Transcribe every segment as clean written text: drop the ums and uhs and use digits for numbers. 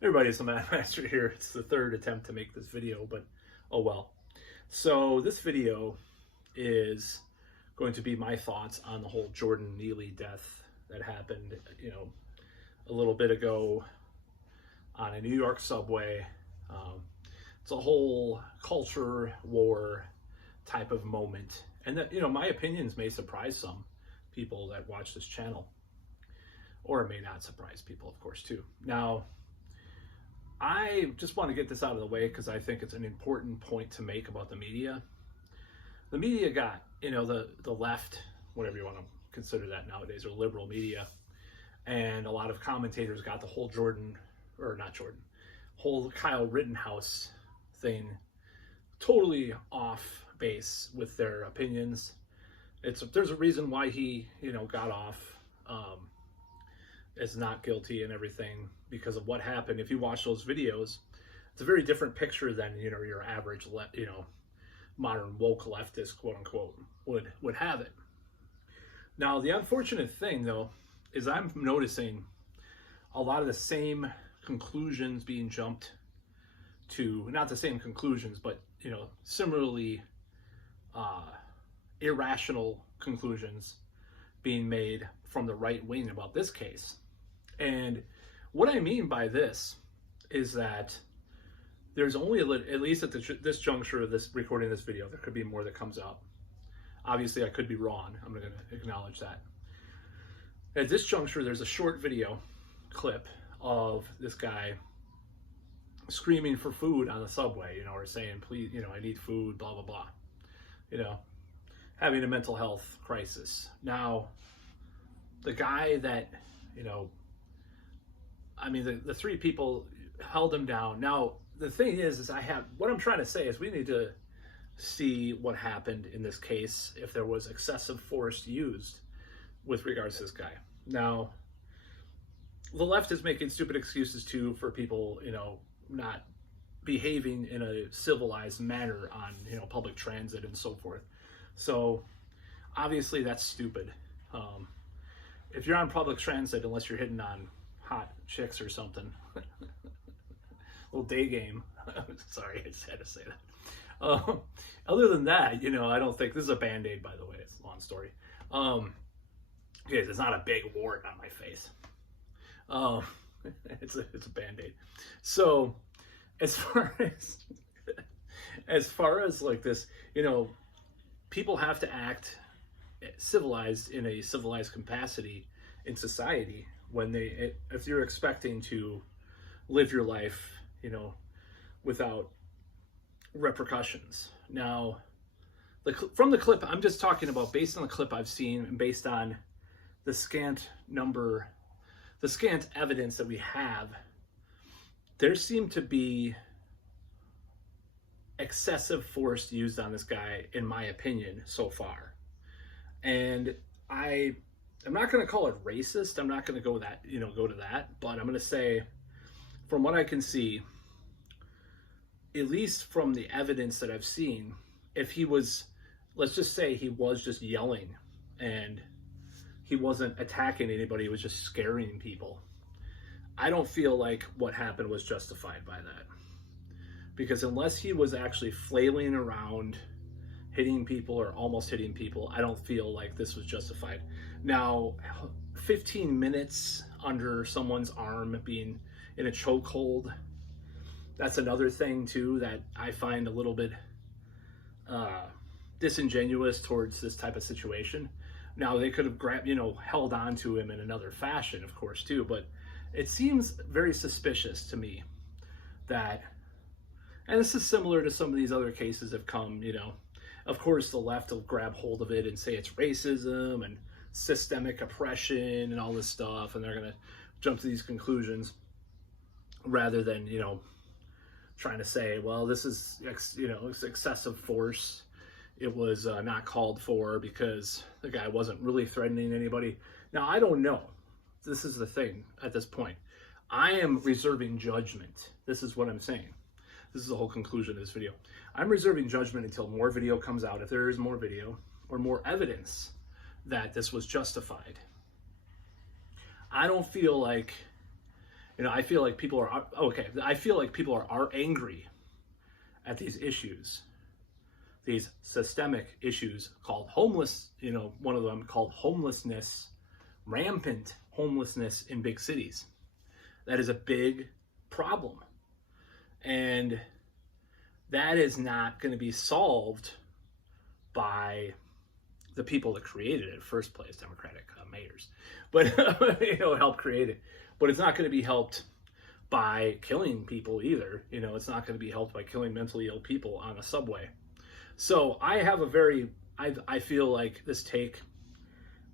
Everybody, it's the Mad Master here. It's the third attempt to make this video, but oh well. So this video is going to be my thoughts on the whole Jordan Neely death that happened, a little bit ago on a New York subway. It's a whole culture war type of moment. And that, my opinions may surprise some people that watch this channel, or it may not surprise people, of course, too. Now, I just want to get this out of the way because I think it's an important point to make about the media. The media got, the left, whatever you want to consider that nowadays, or liberal media, and a lot of commentators got the whole whole Kyle Rittenhouse thing totally off base with their opinions. There's a reason why he, got off. Is not guilty and everything because of what happened. If you watch those videos, it's a very different picture than your average modern woke leftist, quote unquote, would have it. Now, the unfortunate thing though is I'm noticing a lot of the same conclusions being jumped to, not the same conclusions, but similarly irrational conclusions being made from the right wing about this case. And what I mean by this is that there's only at least at this juncture of this recording this video, there could be more that comes out. Obviously, I could be wrong. I'm going to acknowledge that. At this juncture, there's a short video clip of this guy screaming for food on the subway, or saying, please, I need food, blah, blah, blah, having a mental health crisis. Now, the guy that, the three people held him down. Now, the thing is what I'm trying to say is we need to see what happened in this case, if there was excessive force used with regards to this guy. Now, the left is making stupid excuses too for people, not behaving in a civilized manner on, public transit and so forth. So obviously that's stupid. If you're on public transit, unless you're hitting on hot chicks or something, little day game. Sorry, I just had to say that. Other than that, I don't think this is a Band-Aid, by the way. It's a long story. It's not a big wart on my face. It's a Band-Aid. So as far as like this, people have to act civilized in a civilized capacity in society when if you're expecting to live your life, without repercussions. Now, from the clip, I'm just talking about based on the clip I've seen and based on the scant evidence that we have, there seemed to be excessive force used on this guy, in my opinion, so far. And I'm not going to call it racist. I'm not going to go to that, but I'm going to say, from what I can see, at least from the evidence that I've seen, if he was, let's just say he was just yelling and he wasn't attacking anybody, he was just scaring people, I don't feel like what happened was justified by that. Because unless he was actually flailing around, hitting people or almost hitting people, I don't feel like this was justified. Now, 15 minutes under someone's arm, being in a chokehold, that's another thing too that I find a little bit disingenuous towards this type of situation. Now, they could have grabbed, held on to him in another fashion, of course, too, but it seems very suspicious to me that, and this is similar to some of these other cases have come, of course, the left will grab hold of it and say it's racism and systemic oppression and all this stuff, and they're going to jump to these conclusions rather than, trying to say, well, this is, it's excessive force. It was not called for because the guy wasn't really threatening anybody. Now, I don't know. This is the thing at this point. I am reserving judgment. This is what I'm saying. This is the whole conclusion of this video. I'm reserving judgment until more video comes out, if there is more video or more evidence that this was justified. I don't feel like I feel like people are okay. I feel like people are angry at these issues, these systemic issues called homeless. One of them called homelessness, rampant homelessness in big cities. That is a big problem, and that is not going to be solved by the people that created it in the first place, Democratic mayors, but help create it. But it's not going to be helped by killing people either. It's not going to be helped by killing mentally ill people on a subway. So I have I feel like this take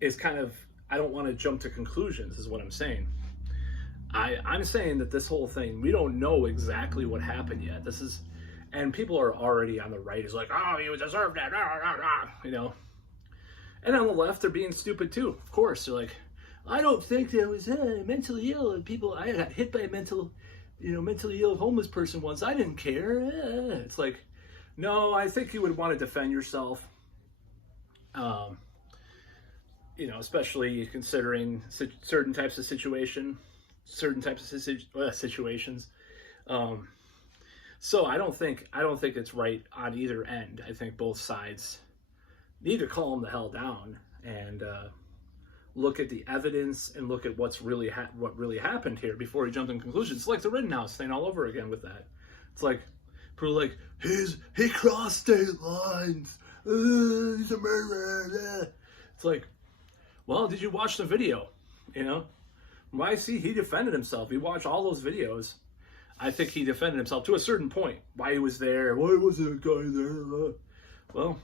is kind of, I don't want to jump to conclusions is what I'm saying. I'm saying that this whole thing, we don't know exactly what happened yet. And people are already on the right is like, oh, you deserve that, And on the left, they're being stupid too. Of course, they're like, I don't think there was mentally ill and people. I got hit by a mentally ill homeless person once. I didn't care. It's like, no, I think you would want to defend yourself. Especially considering certain types of situations. So I don't think it's right on either end. I think both sides need to calm the hell down and look at the evidence and look at what really happened here before you jump in conclusions. It's like the Rittenhouse thing all over again with that. It's like people are like, he crossed state lines. He's a murderer. It's like, well, did you watch the video? Why see he defended himself? You watch all those videos. I think he defended himself to a certain point. Why he was there? Why wasn't a guy there? Well,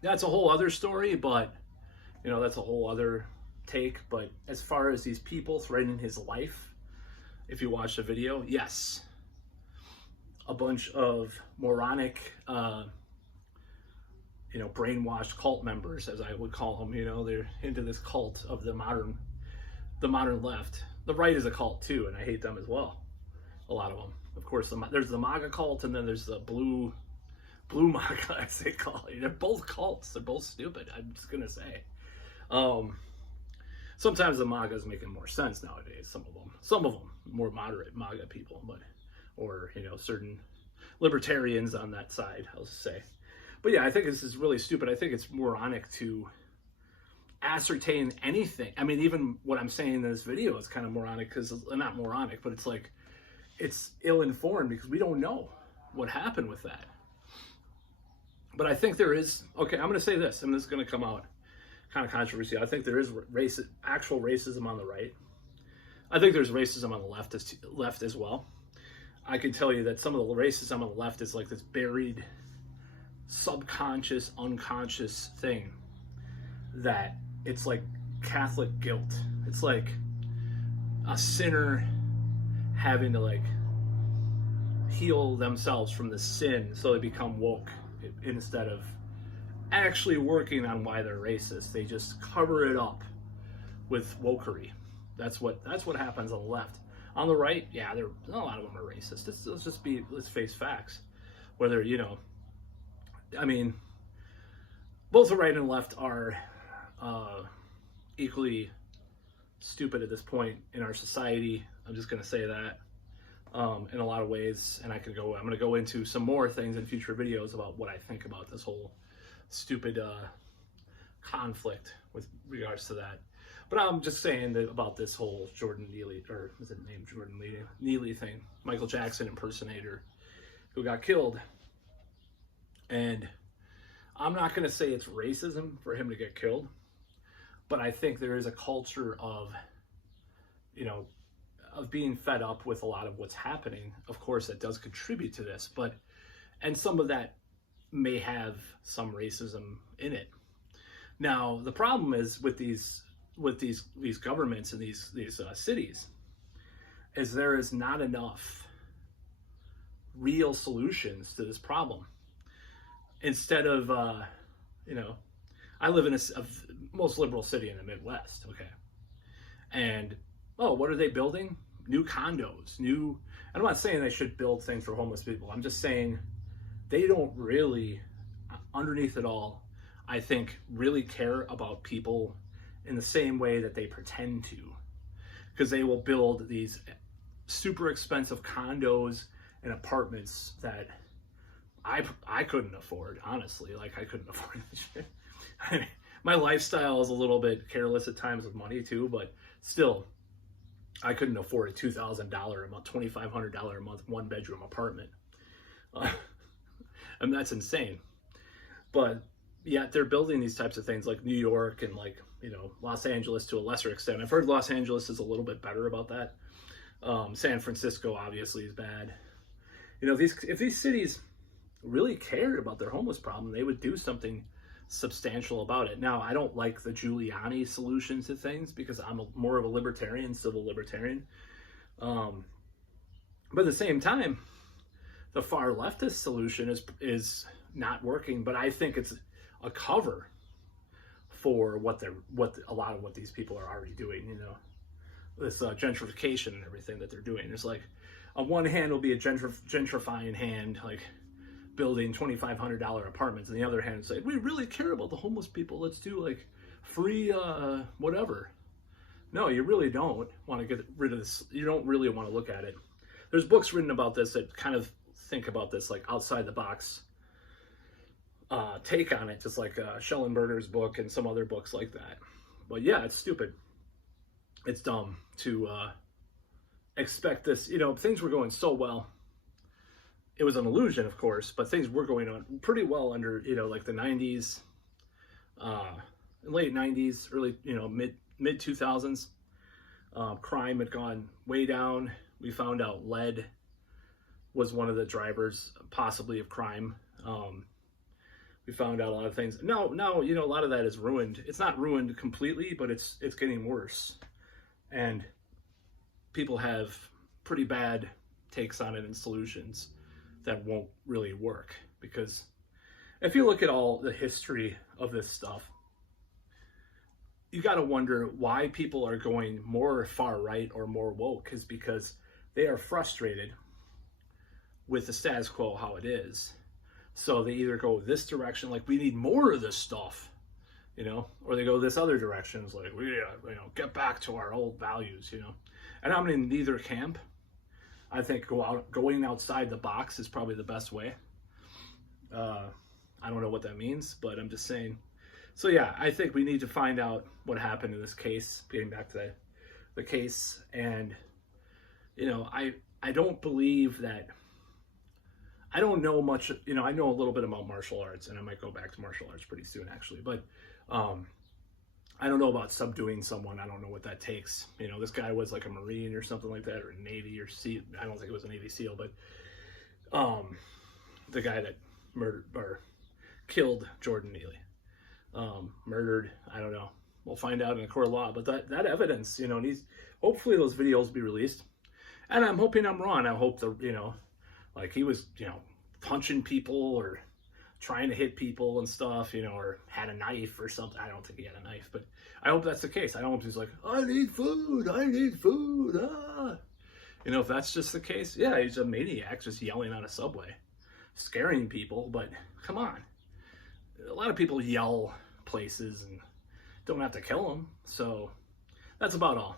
that's a whole other story, but that's a whole other take. But as far as these people threatening his life, if you watch the video, yes, a bunch of moronic, brainwashed cult members, as I would call them. They're into this cult of the modern left. The right is a cult too, and I hate them as well. A lot of them, of course. There's the MAGA cult, and then there's the blue MAGA, as they call it. They're both cults. They're both stupid. I'm just gonna say. Sometimes the MAGA is making more sense nowadays. Some of them, more moderate MAGA people, or certain libertarians on that side, I'll say. But yeah, I think this is really stupid. I think it's moronic to ascertain anything. I mean, even what I'm saying in this video is kind of moronic, because not moronic, but it's like, it's ill-informed because we don't know what happened with that. But I think there is, okay, I'm going to say this, and this is going to come out kind of controversial. I think there is actual racism on the right. I think there's racism on the left as well. I can tell you that some of the racism on the left is like this buried, subconscious, unconscious thing that it's like Catholic guilt. It's like a sinner having to like heal themselves from the sin so they become woke, instead of actually working on why they're racist. They just cover it up with wokery. That's what happens on the left. On the right, yeah, a lot of them are racist. Let's face facts. Whether, I mean, both the right and left are equally stupid at this point in our society. I'm just going to say that in a lot of ways, and I'm going to go into some more things in future videos about what I think about this whole stupid conflict with regards to that. But I'm just saying that about this whole Jordan Neely, or is it named Jordan Neely thing, Michael Jackson impersonator who got killed. And I'm not going to say it's racism for him to get killed, but I think there is a culture of, of being fed up with a lot of what's happening. Of course, that does contribute to this, and some of that may have some racism in it. Now, the problem is with these governments and these cities, is there is not enough real solutions to this problem. Instead of, I live in a most liberal city in the Midwest, okay? And, what are they building? New condos, I'm not saying they should build things for homeless people. I'm just saying they don't really, underneath it all, I think, really care about people in the same way that they pretend to. Because they will build these super expensive condos and apartments that I couldn't afford, honestly. Like, I couldn't afford this shit. I mean, my lifestyle is a little bit careless at times with money too, but still, I couldn't afford a $2,000 a month, $2,500 a month, one bedroom apartment. Uh, and that's insane. But yet they're building these types of things like New York and, like, you know, Los Angeles to a lesser extent. I've heard Los Angeles is a little bit better about that. San Francisco obviously is bad. You know, if these cities really cared about their homeless problem, they would do something substantial about it. Now, I don't like the Giuliani solution to things because I'm more of a libertarian, civil libertarian. But at the same time, the far leftist solution is not working. But I think it's a cover for what a lot of what these people are already doing. You know, this gentrification and everything that they're doing. It's like, on one hand, will be a gentrifying hand, like building $2,500 apartments, and the other hand, say, we really care about the homeless people. Let's do like free whatever. No, you really don't want to get rid of this. You don't really want to look at it. There's books written about this that kind of think about this like outside the box take on it, just like Schellenberger's book and some other books like that. But yeah, it's stupid. It's dumb to expect this. You know, things were going so well. It was an illusion, of course, but things were going on pretty well under, you know, like the 90s, late 90s, early, you know, mid 2000s. Crime had gone way down. We found out lead was one of the drivers, possibly, of crime. We found out a lot of things. Now, you know, a lot of that is ruined. It's not ruined completely, but it's getting worse. And people have pretty bad takes on it and solutions that won't really work. Because if you look at all the history of this stuff, you got to wonder why people are going more far right or more woke is because they are frustrated with the status quo how it is. So they either go this direction, like we need more of this stuff, you know, or they go this other direction, it's like, we, you know, get back to our old values, you know. And I'm in neither camp. I think going outside the box is probably the best way. I don't know what that means, but I'm just saying. So yeah, I think we need to find out what happened in this case, getting back to the case. And, you know, I don't believe that, I don't know much, you know, I know a little bit about martial arts, and I might go back to martial arts pretty soon, actually. But I don't know about subduing someone. I don't know what that takes. You know, this guy was like a Marine or something like that, or Navy or Sea. I don't think it was a Navy SEAL, but the guy that murdered or killed Jordan Neely, murdered. I don't know. We'll find out in a court of law. But that evidence, you know, needs. Hopefully those videos will be released, and I'm hoping I'm wrong. I hope the, you know, like he was, you know, punching people or trying to hit people and stuff, you know, or had a knife or something. I don't think he had a knife, but I hope that's the case. I don't hope he's like, I need food, ah. You know, if that's just the case, yeah, he's a maniac just yelling on a subway, scaring people, but come on. A lot of people yell places and don't have to kill them, so that's about all.